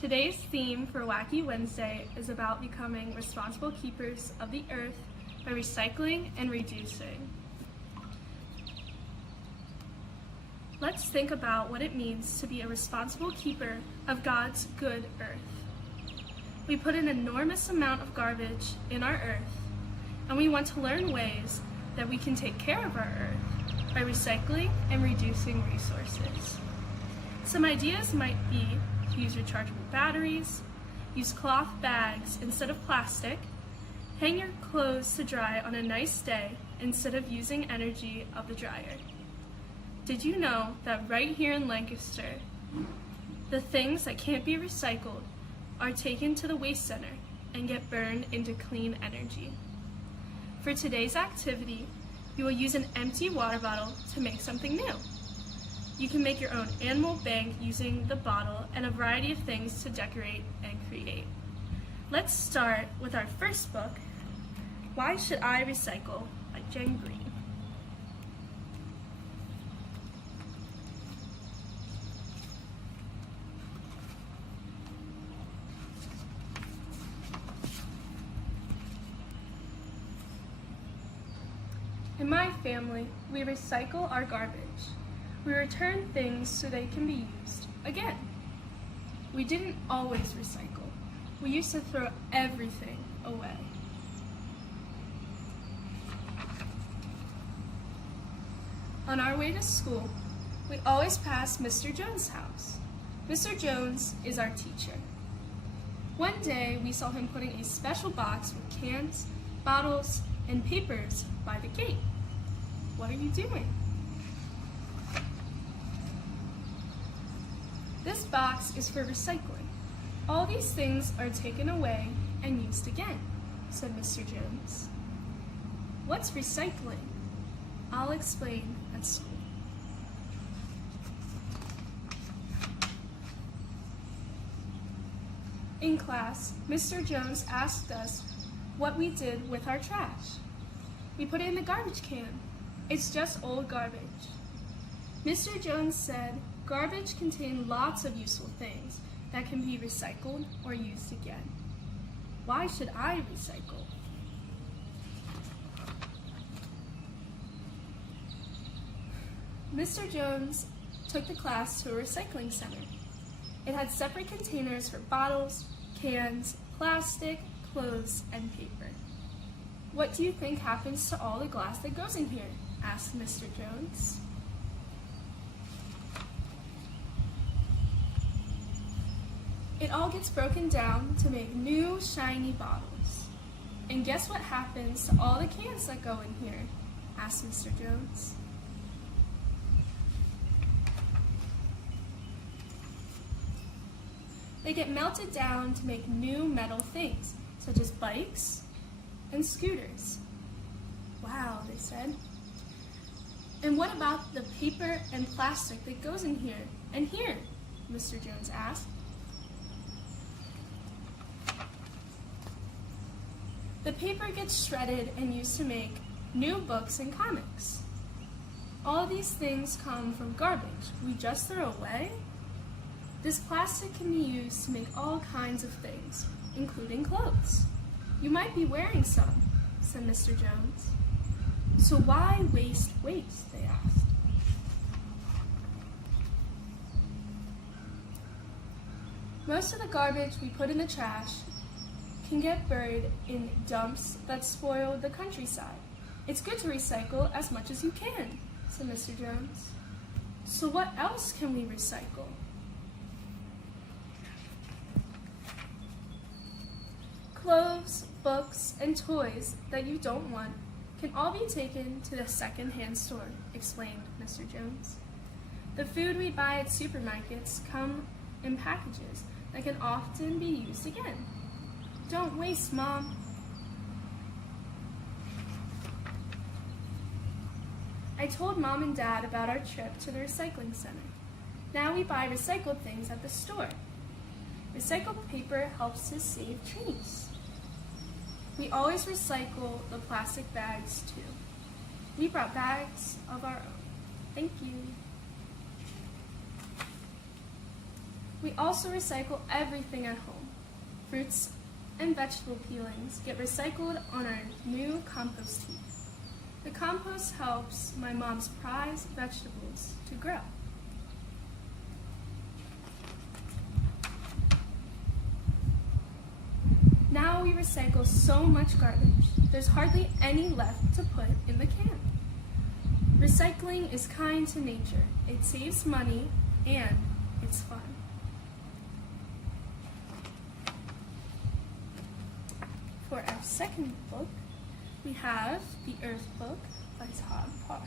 Today's theme for Wacky Wednesday is about becoming responsible keepers of the earth by recycling and reducing. Let's think about what it means to be a responsible keeper of God's good earth. We put an enormous amount of garbage in our earth, and we want to learn ways that we can take care of our earth by recycling and reducing resources. Some ideas might be use rechargeable batteries, use cloth bags instead of plastic, hang your clothes to dry on a nice day instead of using energy of the dryer. Did you know that right here in Lancaster, the things that can't be recycled are taken to the waste center and get burned into clean energy? For today's activity, you will use an empty water bottle to make something new. You can make your own animal bank using the bottle and a variety of things to decorate and create. Let's start with our first book, Why Should I Recycle? By Jen Green. In my family, we recycle our garbage. We return things so they can be used again. We didn't always recycle. We used to throw everything away. On our way to school, we always pass Mr. Jones' house. Mr. Jones is our teacher. One day, we saw him putting a special box with cans, bottles, and papers by the gate. What are you doing? This box is for recycling. All these things are taken away and used again, said Mr. Jones. What's recycling? I'll explain at school. In class, Mr. Jones asked us what we did with our trash. We put it in the garbage can. It's just old garbage. Mr. Jones said, garbage contains lots of useful things that can be recycled or used again. Why should I recycle? Mr. Jones took the class to a recycling center. It had separate containers for bottles, cans, plastic, clothes, and paper. What do you think happens to all the glass that goes in here? Asked Mr. Jones. It all gets broken down to make new, shiny bottles. And guess what happens to all the cans that go in here? Asked Mr. Jones. They get melted down to make new metal things, such as bikes and scooters. Wow, they said. And what about the paper and plastic that goes in here and here? Mr. Jones asked. The paper gets shredded and used to make new books and comics. All these things come from garbage we just throw away. This plastic can be used to make all kinds of things, including clothes. You might be wearing some, said Mr. Jones. So why waste waste, they asked. Most of the garbage we put in the trash can get buried in dumps that spoil the countryside. It's good to recycle as much as you can, said Mr. Jones. So what else can we recycle? Clothes, books, and toys that you don't want can all be taken to the second-hand store, explained Mr. Jones. The food we buy at supermarkets come in packages that can often be used again. Don't waste, Mom. I told Mom and Dad about our trip to the recycling center. Now we buy recycled things at the store. Recycled paper helps to save trees. We always recycle the plastic bags too. We brought bags of our own. Thank you. We also recycle everything at home. Fruits and vegetable peelings get recycled on our new compost heap. The compost helps my mom's prized vegetables to grow. Now we recycle so much garbage, there's hardly any left to put in the can. Recycling is kind to nature. It saves money and it's fun. For our second book, we have The Earth Book by Tom Parr.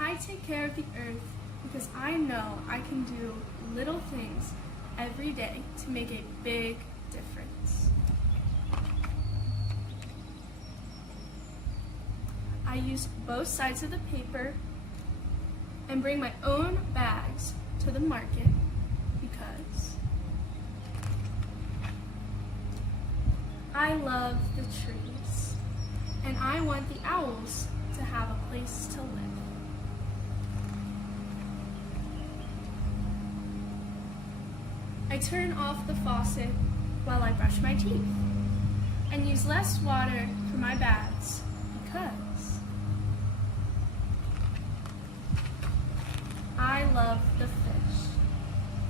I take care of the earth because I know I can do little things every day to make a big difference. I use both sides of the paper and bring my own bags to the market because I love the trees and I want the owls to have a place to live. I turn off the faucet while I brush my teeth and use less water for my baths because I love the fish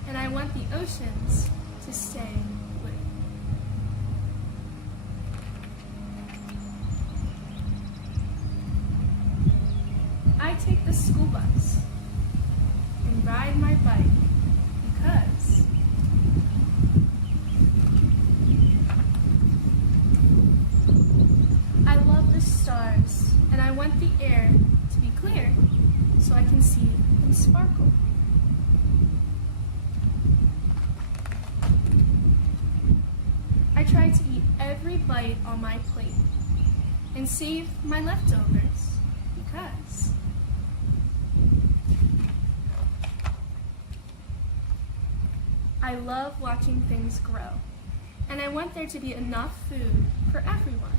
and I want the oceans to stay blue. I take the school bus and ride my bike because I love the stars and I want the air to be clear so I can see them sparkle. I try to eat every bite on my plate and save my leftovers because I love watching things grow and I want there to be enough food for everyone.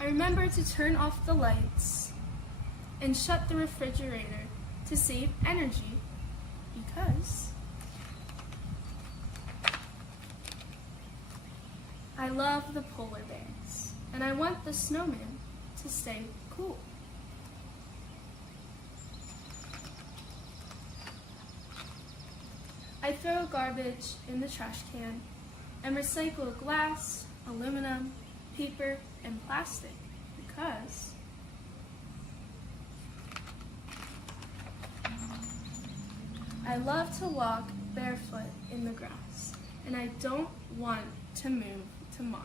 I remember to turn off the lights and shut the refrigerator to save energy because I love the polar bears and I want the snowman to stay cool. I throw garbage in the trash can and recycle glass, aluminum, paper, and plastic because I love to walk barefoot in the grass and I don't want to move to Mars.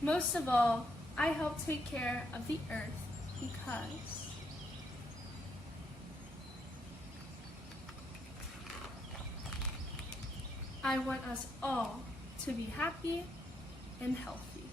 Most of all, I help take care of the earth because I want us all to be happy and healthy.